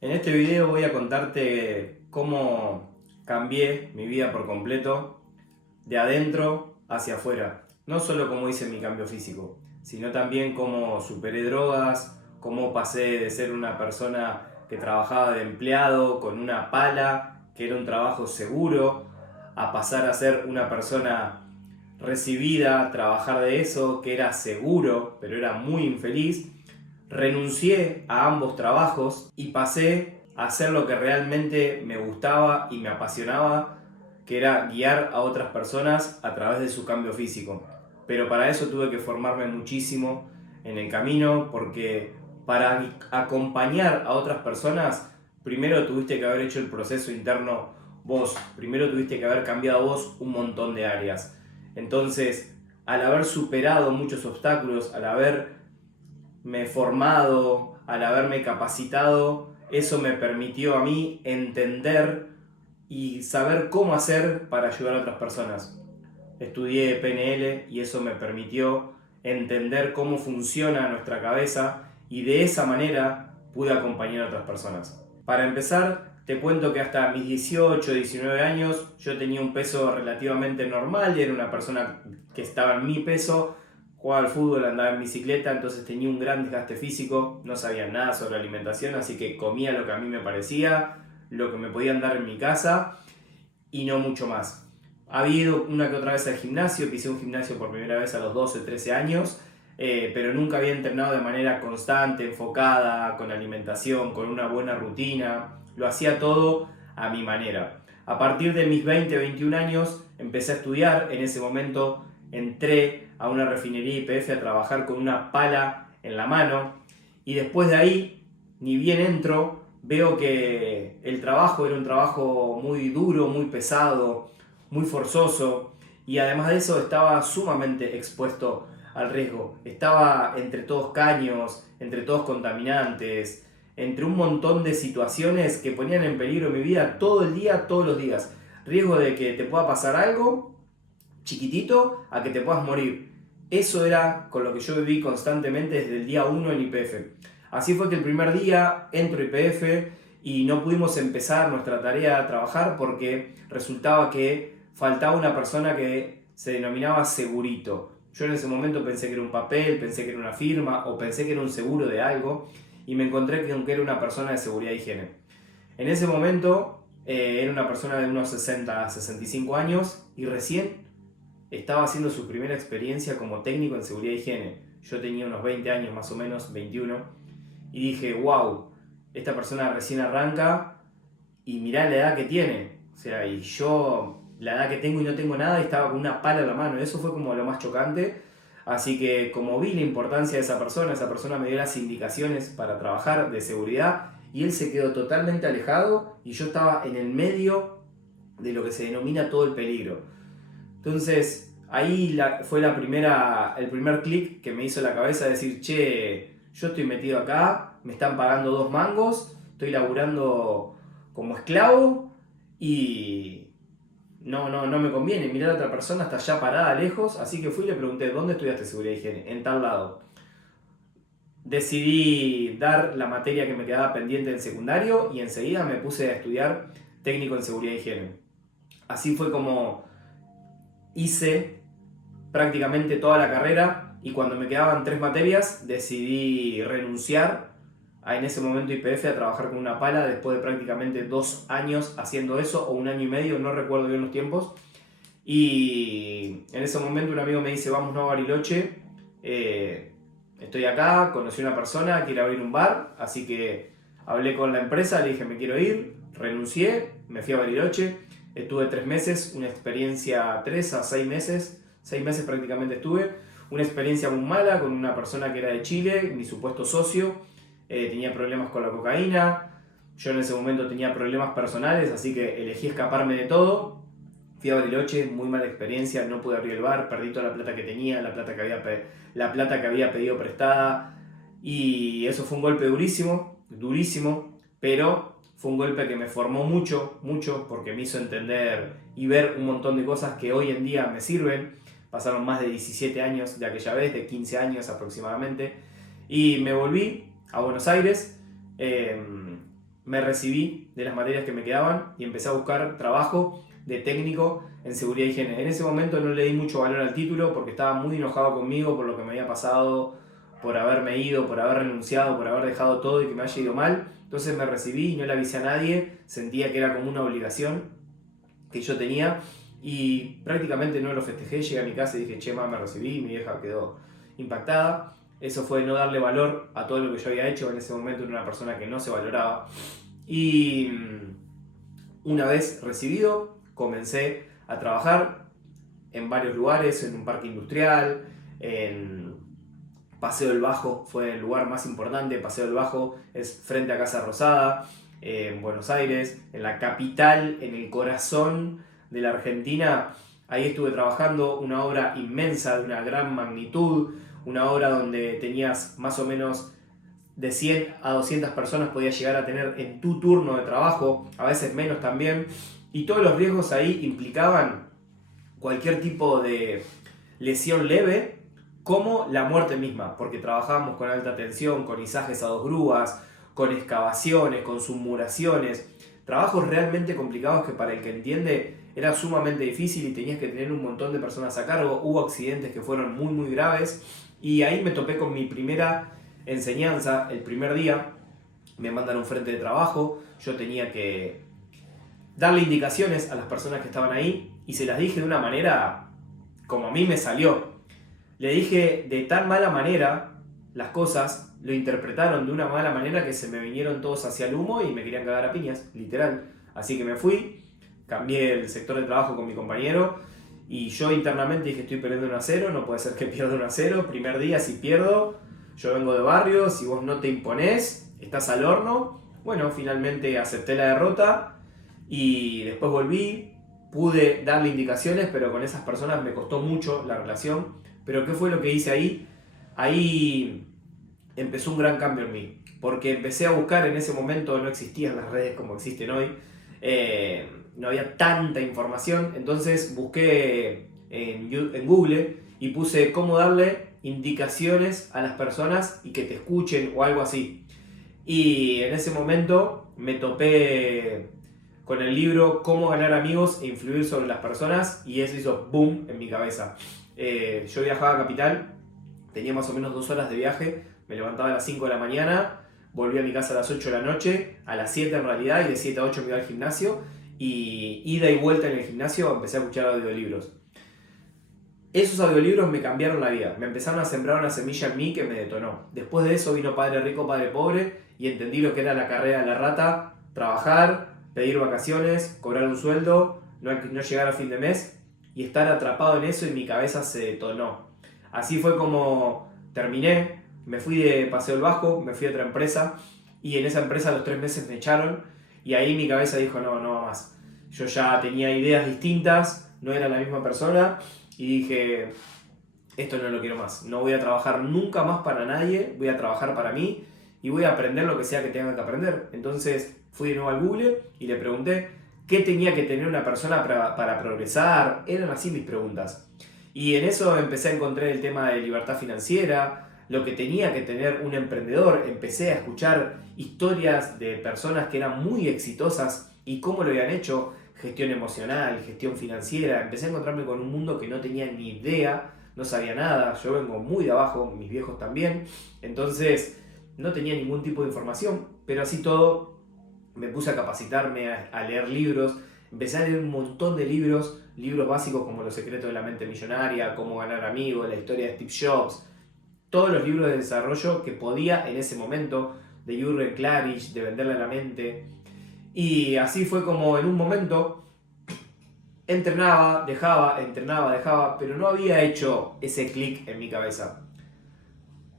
En este video voy a contarte cómo cambié mi vida por completo de adentro hacia afuera. No solo cómo hice mi cambio físico, sino también cómo superé drogas, cómo pasé de ser una persona que trabajaba de empleado con una pala, que era un trabajo seguro, a pasar a ser una persona recibida, trabajar de eso, que era seguro, pero era muy infeliz. Renuncié a ambos trabajos y pasé a hacer lo que realmente me gustaba y me apasionaba, que era guiar a otras personas a través de su cambio físico. Pero para eso tuve que formarme muchísimo en el camino, porque para acompañar a otras personas, primero tuviste que haber hecho el proceso interno vos, primero tuviste que haber cambiado vos un montón de áreas. Entonces, al haber superado muchos obstáculos, al haberme formado, al haberme capacitado, eso me permitió a mí entender y saber cómo hacer para ayudar a otras personas. Estudié PNL y eso me permitió entender cómo funciona nuestra cabeza y de esa manera pude acompañar a otras personas. Para empezar, te cuento que hasta mis 18, 19 años yo tenía un peso relativamente normal, era una persona que estaba en mi peso, jugaba al fútbol, andaba en bicicleta, entonces tenía un gran desgaste físico, no sabía nada sobre alimentación, así que comía lo que a mí me parecía, lo que me podían dar en mi casa y no mucho más. Ha habido una que otra vez al gimnasio, pisé un gimnasio por primera vez a los 12, 13 años, pero nunca había entrenado de manera constante, enfocada, con alimentación, con una buena rutina. Lo hacía todo a mi manera. A partir de mis 20, 21 años empecé a estudiar. En ese momento entré a una refinería YPF a trabajar con una pala en la mano. Y después de ahí, ni bien entro, veo que el trabajo era un trabajo muy duro, muy pesado, muy forzoso, y además de eso estaba sumamente expuesto al riesgo. Estaba entre todos caños, entre todos contaminantes, entre un montón de situaciones que ponían en peligro mi vida todo el día, todos los días. Riesgo de que te pueda pasar algo chiquitito a que te puedas morir. Eso era con lo que yo viví constantemente desde el día 1 en YPF. Así fue que el primer día entro a YPF y no pudimos empezar nuestra tarea a trabajar porque resultaba que faltaba una persona que se denominaba segurito. Yo en ese momento pensé que era un papel, pensé que era una firma o pensé que era un seguro de algo y me encontré que era una persona de seguridad e higiene. En ese momento era una persona de unos 60 a 65 años y recién estaba haciendo su primera experiencia como técnico en seguridad e higiene. Yo tenía unos 20 años más o menos, 21, y dije, wow, esta persona recién arranca y mirá la edad que tiene. O sea, y yo la edad que tengo y no tengo nada y estaba con una pala en la mano. Eso fue como lo más chocante. Así que como vi la importancia de esa persona me dio las indicaciones para trabajar de seguridad y él se quedó totalmente alejado y yo estaba en el medio de lo que se denomina todo el peligro. Entonces, ahí fue el primer clic que me hizo la cabeza de decir, che, yo estoy metido acá, me están pagando 2 mangos, estoy laburando como esclavo y no me conviene mirar a otra persona hasta allá parada lejos, así que fui y le pregunté, ¿dónde estudiaste seguridad y higiene? En tal lado. Decidí dar la materia que me quedaba pendiente en secundario y enseguida me puse a estudiar técnico en seguridad y higiene. Así fue como hice prácticamente toda la carrera y cuando me quedaban 3 materias decidí renunciar en ese momento YPF a trabajar con una pala después de prácticamente 2 años haciendo eso o un año y medio, no recuerdo bien los tiempos. Y en ese momento un amigo me dice, vamos no a Bariloche, estoy acá, conocí a una persona, quiere abrir un bar, así que hablé con la empresa, le dije me quiero ir, renuncié, me fui a Bariloche, estuve 3 meses, una experiencia 3 a 6 meses, 6 meses prácticamente estuve, una experiencia muy mala con una persona que era de Chile, mi supuesto socio, tenía problemas con la cocaína, yo en ese momento tenía problemas personales, así que elegí escaparme de todo. Fui a Bariloche, muy mala experiencia, no pude abrir el bar, perdí toda la plata que tenía, la plata que había pedido prestada y eso fue un golpe durísimo, durísimo, pero fue un golpe que me formó mucho, mucho, porque me hizo entender y ver un montón de cosas que hoy en día me sirven. Pasaron más de 17 años de aquella vez, de 15 años aproximadamente, y me volví a Buenos Aires. me recibí de las materias que me quedaban y empecé a buscar trabajo de técnico en seguridad y higiene. En ese momento no le di mucho valor al título porque estaba muy enojado conmigo por lo que me había pasado, por haberme ido, por haber renunciado, por haber dejado todo y que me haya ido mal. Entonces me recibí y no le avisé a nadie, sentía que era como una obligación que yo tenía y prácticamente no lo festejé. Llegué a mi casa y dije, che, me recibí, mi vieja quedó impactada. Eso fue no darle valor a todo lo que yo había hecho. En ese momento era una persona que no se valoraba. Y una vez recibido, comencé a trabajar en varios lugares, en un parque industrial, en Paseo del Bajo fue el lugar más importante. Paseo del Bajo es frente a Casa Rosada, en Buenos Aires, en la capital, en el corazón de la Argentina. Ahí estuve trabajando, una obra inmensa, de una gran magnitud, una obra donde tenías más o menos de 100 a 200 personas podías llegar a tener en tu turno de trabajo, a veces menos también, y todos los riesgos ahí implicaban cualquier tipo de lesión leve, como la muerte misma, porque trabajábamos con alta tensión, con izajes a 2 grúas, con excavaciones, con submuraciones, trabajos realmente complicados que para el que entiende era sumamente difícil y tenías que tener un montón de personas a cargo. Hubo accidentes que fueron muy muy graves y ahí me topé con mi primera enseñanza. El primer día me mandan a un frente de trabajo, yo tenía que darle indicaciones a las personas que estaban ahí y se las dije de una manera como a mí me salió. Le dije de tan mala manera las cosas, lo interpretaron de una mala manera que se me vinieron todos hacia el humo y me querían cagar a piñas, literal. Así que me fui, cambié el sector de trabajo con mi compañero y yo internamente dije, estoy perdiendo 1-0, no puede ser que pierda 1-0, primer día si pierdo, yo vengo de barrio, si vos no te imponés, estás al horno. Bueno, finalmente acepté la derrota y después volví, pude darle indicaciones, pero con esas personas me costó mucho la relación. Pero ¿qué fue lo que hice ahí? Ahí empezó un gran cambio en mí, porque empecé a buscar. En ese momento no existían las redes como existen hoy, no había tanta información, entonces busqué en Google y puse cómo darle indicaciones a las personas y que te escuchen o algo así. Y en ese momento me topé con el libro Cómo ganar amigos e influir sobre las personas y eso hizo boom en mi cabeza. Yo viajaba a Capital, tenía más o menos 2 horas de viaje, me levantaba a las 5 de la mañana, volví a mi casa a las 8 de la noche, a las 7 en realidad, y de 7 a 8 me iba al gimnasio, y ida y vuelta en el gimnasio empecé a escuchar audiolibros. Esos audiolibros me cambiaron la vida, me empezaron a sembrar una semilla en mí que me detonó. Después de eso vino Padre Rico, Padre Pobre, y entendí lo que era la carrera de la rata: trabajar, pedir vacaciones, cobrar un sueldo, no llegar a fin de mes y estar atrapado en eso, y mi cabeza se detonó. Así fue como terminé, me fui de Paseo del Bajo, me fui a otra empresa y en esa empresa a los 3 meses me echaron y ahí mi cabeza dijo no, no va más. Yo ya tenía ideas distintas, no era la misma persona y dije, esto no lo quiero más, no voy a trabajar nunca más para nadie, voy a trabajar para mí y voy a aprender lo que sea que tenga que aprender. Entonces fui de nuevo al Google y le pregunté qué tenía que tener una persona para progresar. Eran así mis preguntas. Y en eso empecé a encontrar el tema de libertad financiera, lo que tenía que tener un emprendedor. Empecé a escuchar historias de personas que eran muy exitosas y cómo lo habían hecho, gestión emocional, gestión financiera. Empecé a encontrarme con un mundo que no tenía ni idea, no sabía nada. Yo vengo muy de abajo, mis viejos también. Entonces no tenía ningún tipo de información, pero así todo me puse a capacitarme, a leer libros, empecé a leer un montón de libros básicos como Los secretos de la mente millonaria, Cómo ganar amigos, la historia de Steve Jobs, todos los libros de desarrollo que podía en ese momento, de Jürgen Klarich, de Venderle a la mente. Y así fue como en un momento entrenaba, dejaba, pero no había hecho ese clic en mi cabeza.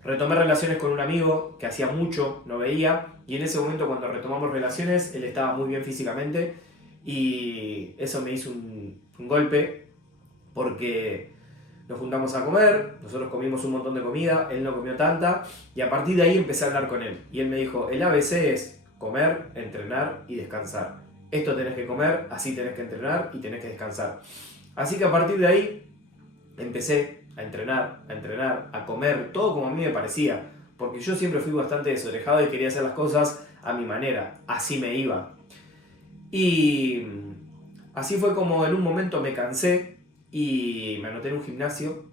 Retomé relaciones con un amigo que hacía mucho no veía y en ese momento cuando retomamos relaciones él estaba muy bien físicamente y eso me hizo un golpe porque nos juntamos a comer, nosotros comimos un montón de comida, él no comió tanta y a partir de ahí empecé a hablar con él y él me dijo, el ABC es comer, entrenar y descansar. Esto tenés que comer, así tenés que entrenar y tenés que descansar. Así que a partir de ahí empecé a entrenar, a comer, todo como a mí me parecía, porque yo siempre fui bastante desorejado y quería hacer las cosas a mi manera, así me iba. Y así fue como en un momento me cansé y me anoté en un gimnasio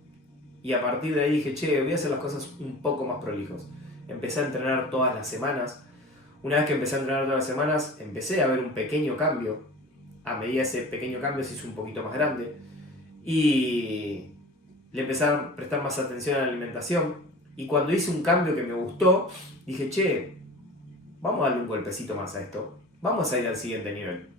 y a partir de ahí dije, che, voy a hacer las cosas un poco más prolijos. Empecé a entrenar todas las semanas. Una vez que empecé a entrenar todas las semanas, empecé a ver un pequeño cambio. A medida ese pequeño cambio se hizo un poquito más grande. Y le empecé a prestar más atención a la alimentación. Y cuando hice un cambio que me gustó, dije, che, vamos a darle un golpecito más a esto. Vamos a ir al siguiente nivel.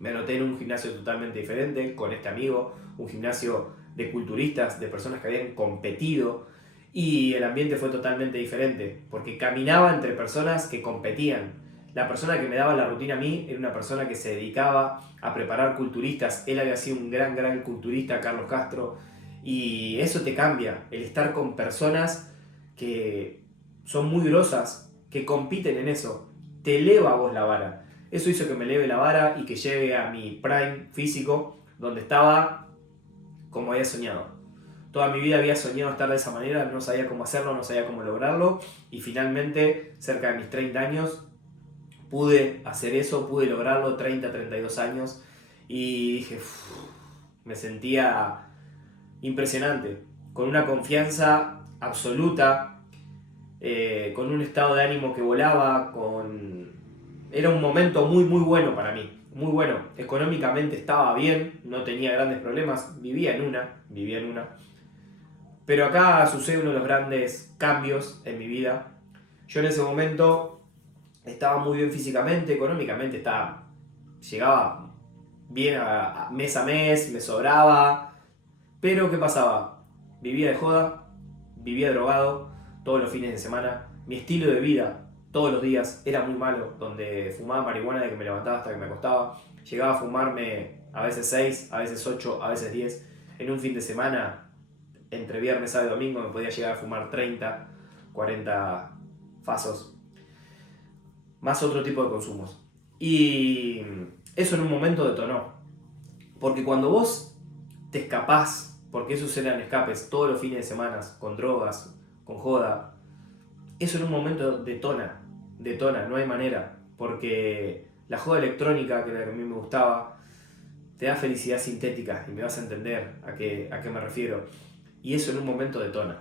Me anoté en un gimnasio totalmente diferente con este amigo, un gimnasio de culturistas, de personas que habían competido, y el ambiente fue totalmente diferente, porque caminaba entre personas que competían. La persona que me daba la rutina a mí era una persona que se dedicaba a preparar culturistas. Él había sido un gran culturista, Carlos Castro, y eso te cambia, el estar con personas que son muy grosas, que compiten en eso, te eleva a vos la vara. Eso hizo que me eleve la vara y que llegue a mi prime físico, donde estaba como había soñado. Toda mi vida había soñado estar de esa manera, no sabía cómo hacerlo, no sabía cómo lograrlo, y finalmente, cerca de mis 30 años, pude hacer eso, pude lograrlo, 32 años, y dije, me sentía impresionante, con una confianza absoluta, con un estado de ánimo que volaba, era un momento muy bueno para mí, muy bueno. Económicamente estaba bien, no tenía grandes problemas, vivía en una. Pero acá sucede uno de los grandes cambios en mi vida. Yo en ese momento estaba muy bien físicamente, económicamente llegaba bien a mes, me sobraba. Pero ¿qué pasaba? Vivía de joda, vivía drogado todos los fines de semana. Mi estilo de vida todos los días era muy malo, donde fumaba marihuana de que me levantaba hasta que me acostaba. Llegaba a fumarme a veces 6, a veces 8, a veces 10. En un fin de semana, entre viernes, sábado y domingo, me podía llegar a fumar 30, 40 fasos. Más otro tipo de consumos. Y eso en un momento detonó. Porque cuando vos te escapás, porque esos eran escapes todos los fines de semana, con drogas, con joda, eso en un momento detona, no hay manera, porque la joda electrónica, que era la que a mí me gustaba, te da felicidad sintética, y me vas a entender a qué me refiero, y eso en un momento detona.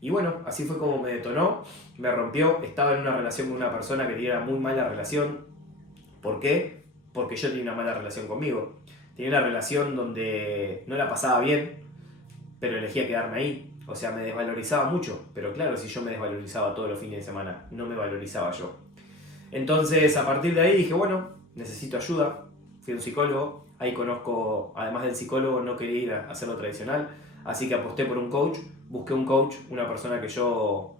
Y bueno, así fue como me detonó, me rompió, estaba en una relación con una persona que tenía una muy mala relación. ¿Por qué? Porque yo tenía una mala relación conmigo. Tenía una relación donde no la pasaba bien, pero elegía quedarme ahí. O sea, me desvalorizaba mucho, pero claro, si yo me desvalorizaba todos los fines de semana, no me valorizaba yo. Entonces, a partir de ahí dije, bueno, necesito ayuda. Fui a un psicólogo, ahí conozco, además del psicólogo, no quería ir a hacerlo tradicional, así que aposté por un coach, busqué un coach, una persona que yo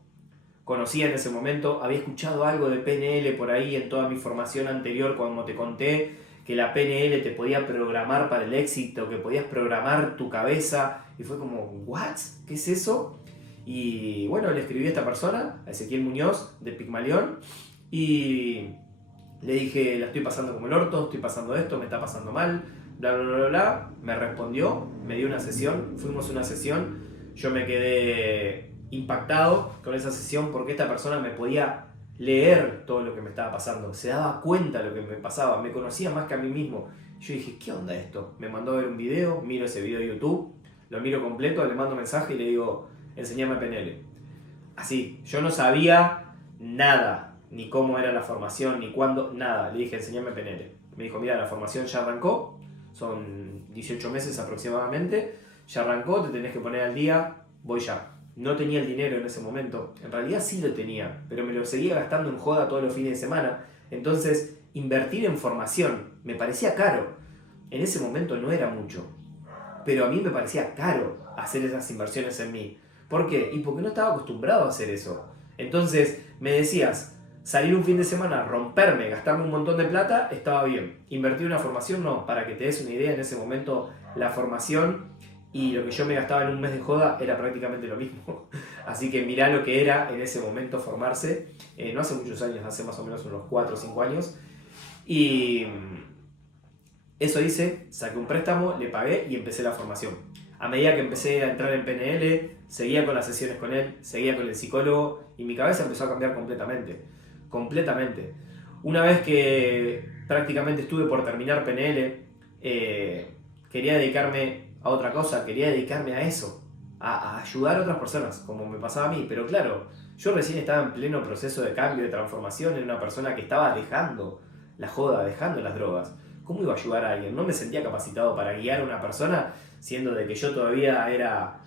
conocía en ese momento, había escuchado algo de PNL por ahí en toda mi formación anterior cuando te conté que la PNL te podía programar para el éxito, que podías programar tu cabeza, y fue como, ¿what? ¿Qué es eso? Y bueno, le escribí a esta persona, a Ezequiel Muñoz, de Pigmalión, y le dije, la estoy pasando como el orto, estoy pasando esto, me está pasando mal, bla bla bla bla. Me respondió, me dio una sesión, fuimos a una sesión, yo me quedé impactado con esa sesión porque esta persona me podía leer todo lo que me estaba pasando, se daba cuenta de lo que me pasaba, me conocía más que a mí mismo. Yo dije, ¿qué onda esto? Me mandó a ver un video, miro ese video de YouTube, lo miro completo, le mando un mensaje y le digo, enseñame PNL. Así, yo no sabía nada, ni cómo era la formación, ni cuándo, nada. Le dije, enseñame PNL. Me dijo, mira, la formación ya arrancó, son 18 meses aproximadamente, ya arrancó, te tenés que poner al día, voy ya. No tenía el dinero en ese momento, en realidad sí lo tenía, pero me lo seguía gastando en joda todos los fines de semana. Entonces, invertir en formación me parecía caro. En ese momento no era mucho, pero a mí me parecía caro hacer esas inversiones en mí. ¿Por qué? Y porque no estaba acostumbrado a hacer eso. Entonces, me decías, salir un fin de semana, romperme, gastarme un montón de plata, estaba bien. Invertir en una formación, no. Para que te des una idea, en ese momento la formación y lo que yo me gastaba en un mes de joda era prácticamente lo mismo. Así que mirá lo que era en ese momento formarse. No hace muchos años, hace más o menos unos 4 o 5 años. Y eso hice, saqué un préstamo, le pagué y empecé la formación. A medida que empecé a entrar en PNL, seguía con las sesiones con él, seguía con el psicólogo y mi cabeza empezó a cambiar completamente. completamente. Una vez que prácticamente estuve por terminar PNL, quería dedicarme a otra cosa, quería dedicarme a eso, a ayudar a otras personas, como me pasaba a mí. Pero claro, yo recién estaba en pleno proceso de cambio, de transformación, en una persona que estaba dejando la joda, dejando las drogas. ¿Cómo iba a ayudar a alguien? No me sentía capacitado para guiar a una persona, siendo de que yo todavía era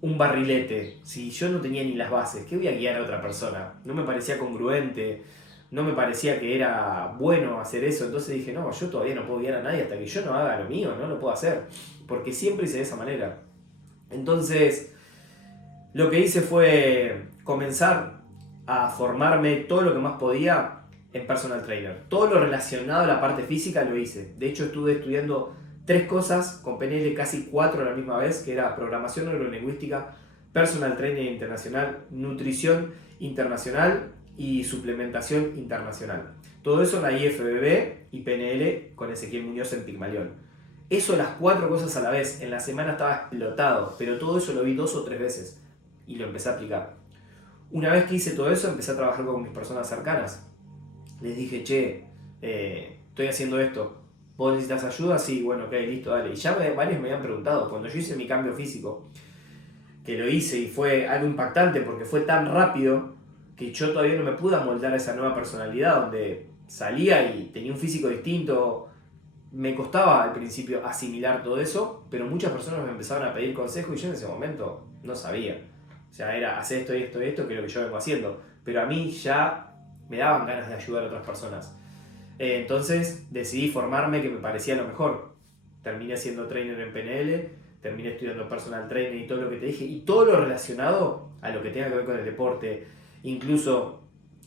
un barrilete. Si yo no tenía ni las bases, ¿qué voy a guiar a otra persona? No me parecía congruente, no me parecía que era bueno hacer eso. Entonces dije, no, yo todavía no puedo guiar a nadie hasta que yo no haga lo mío, no lo puedo hacer. Porque siempre hice de esa manera. Entonces, lo que hice fue comenzar a formarme todo lo que más podía en personal trainer. Todo lo relacionado a la parte física lo hice. De hecho, estuve estudiando 3 cosas con PNL, casi 4 a la misma vez, que era programación neurolingüística, personal trainer internacional, nutrición internacional y suplementación internacional. Todo eso en la IFBB y PNL con Ezequiel Muñoz en Pigmalión. Eso, las 4 cosas a la vez, en la semana estaba explotado, pero todo eso lo vi 2 o 3 veces y lo empecé a aplicar. Una vez que hice todo eso, empecé a trabajar con mis personas cercanas. Les dije, che, estoy haciendo esto. ¿Vos necesitas ayuda? Sí, bueno, ok, listo, dale. Y ya varios me habían preguntado, cuando yo hice mi cambio físico, que lo hice y fue algo impactante porque fue tan rápido que yo todavía no me pude amoldar a esa nueva personalidad donde salía y tenía un físico distinto. Me costaba al principio asimilar todo eso, pero muchas personas me empezaron a pedir consejo y yo en ese momento no sabía. O sea, era hacer esto y esto y esto, que es lo que yo vengo haciendo. Pero a mí ya me daban ganas de ayudar a otras personas. Entonces decidí formarme, que me parecía lo mejor. Terminé siendo trainer en PNL, terminé estudiando personal trainer y todo lo que te dije, y todo lo relacionado a lo que tenga que ver con el deporte. Incluso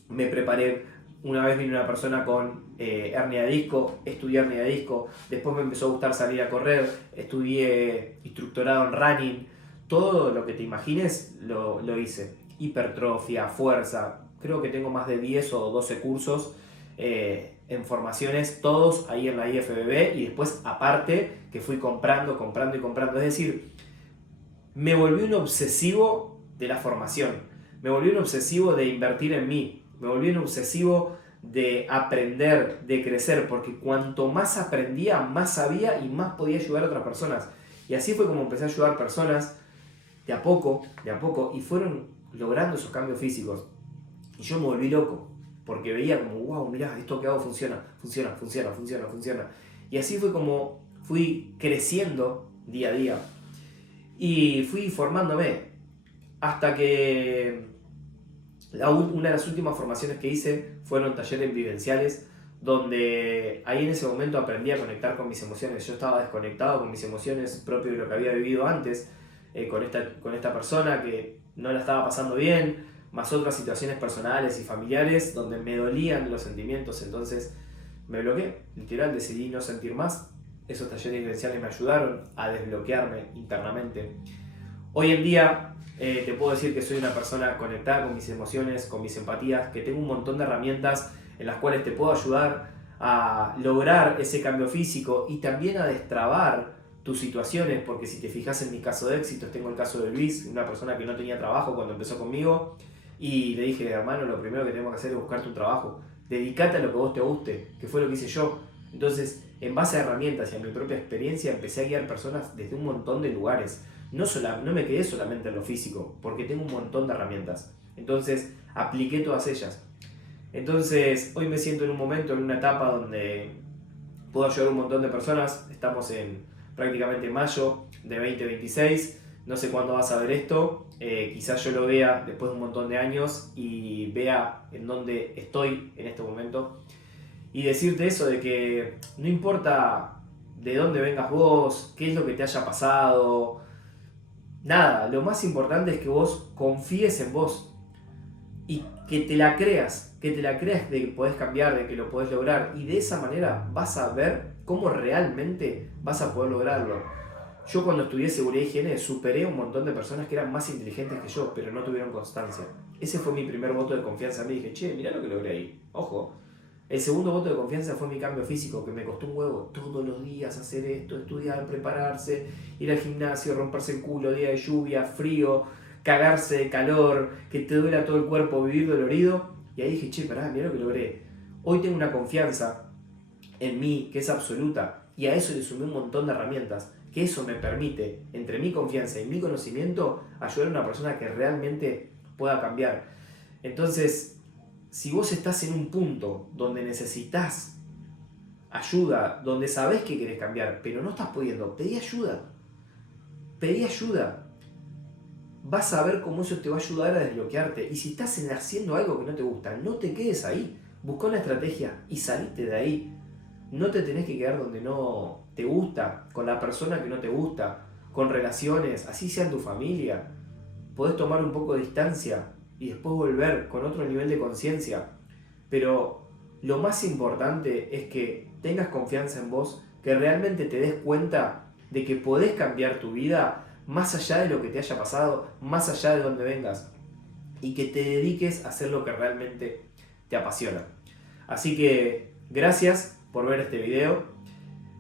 me preparé, una vez vino una persona con hernia de disco, estudié hernia de disco, después me empezó a gustar salir a correr, estudié instructorado en running, todo lo que te imagines lo hice. Hipertrofia, fuerza, creo que tengo más de 10 o 12 cursos en formaciones, todos ahí en la IFBB, y después aparte que fui comprando y comprando. Es decir, me volví un obsesivo de la formación, me volví un obsesivo de invertir en mí, me volví un obsesivo de aprender, de crecer, porque cuanto más aprendía, más sabía y más podía ayudar a otras personas. Y así fue como empecé a ayudar personas de a poco, y fueron logrando esos cambios físicos. Y yo me volví loco, porque veía como, wow, mirá, esto que hago funciona. Y así fue como fui creciendo día a día. Y fui formándome, hasta que una de las últimas formaciones que hice fueron talleres vivenciales, donde ahí en ese momento aprendí a conectar con mis emociones. Yo estaba desconectado con mis emociones, propio de lo que había vivido antes, con esta persona que no la estaba pasando bien, más otras situaciones personales y familiares donde me dolían los sentimientos. Entonces me bloqueé, literal, decidí no sentir más. Esos talleres vivenciales me ayudaron a desbloquearme internamente. Hoy en día te puedo decir que soy una persona conectada con mis emociones, con mis empatías, que tengo un montón de herramientas en las cuales te puedo ayudar a lograr ese cambio físico y también a destrabar tus situaciones, porque si te fijas en mi caso de éxitos, tengo el caso de Luis, una persona que no tenía trabajo cuando empezó conmigo, y le dije, hermano, lo primero que tenemos que hacer es buscarte un trabajo, dedícate a lo que vos te guste, que fue lo que hice yo. Entonces, en base a herramientas y a mi propia experiencia, empecé a guiar personas desde un montón de lugares. No me quedé solamente en lo físico, porque tengo un montón de herramientas. Entonces, apliqué todas ellas. Entonces, hoy me siento en un momento, en una etapa donde puedo ayudar a un montón de personas. Estamos en prácticamente mayo de 2026. No sé cuándo vas a ver esto. Quizás yo lo vea después de un montón de años y vea en dónde estoy en este momento. Y decirte eso de que no importa de dónde vengas vos, qué es lo que te haya pasado, nada. Lo más importante es que vos confíes en vos y que te la creas de que podés cambiar, de que lo podés lograr, y de esa manera vas a ver cómo realmente vas a poder lograrlo. Yo cuando estudié seguridad y higiene superé a un montón de personas que eran más inteligentes que yo, pero no tuvieron constancia. Ese fue mi primer voto de confianza. Me dije, che, mirá lo que logré ahí, ojo. El segundo voto de confianza fue mi cambio físico, que me costó un huevo todos los días hacer esto, estudiar, prepararse, ir al gimnasio, romperse el culo, día de lluvia, frío, cagarse de calor, que te duela todo el cuerpo, vivir dolorido. Y ahí dije, che, pará, mirá lo que logré. Hoy tengo una confianza en mí que es absoluta y a eso le sumé un montón de herramientas, que eso me permite, entre mi confianza y mi conocimiento, ayudar a una persona que realmente pueda cambiar. Entonces, si vos estás en un punto donde necesitas ayuda, donde sabés que querés cambiar, pero no estás pudiendo, pedí ayuda. Pedí ayuda. Vas a ver cómo eso te va a ayudar a desbloquearte. Y si estás haciendo algo que no te gusta, no te quedes ahí. Busca una estrategia y salite de ahí. No te tenés que quedar donde no te gusta, con la persona que no te gusta, con relaciones, así sea en tu familia. Podés tomar un poco de distancia y después volver con otro nivel de conciencia. Pero lo más importante es que tengas confianza en vos, que realmente te des cuenta de que podés cambiar tu vida más allá de lo que te haya pasado, más allá de donde vengas, y que te dediques a hacer lo que realmente te apasiona. Así que gracias por ver este video.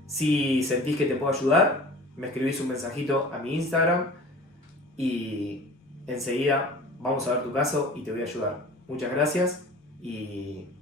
Si sentís que te puedo ayudar, me escribís un mensajito a mi Instagram y enseguida vamos a ver tu caso y te voy a ayudar. Muchas gracias y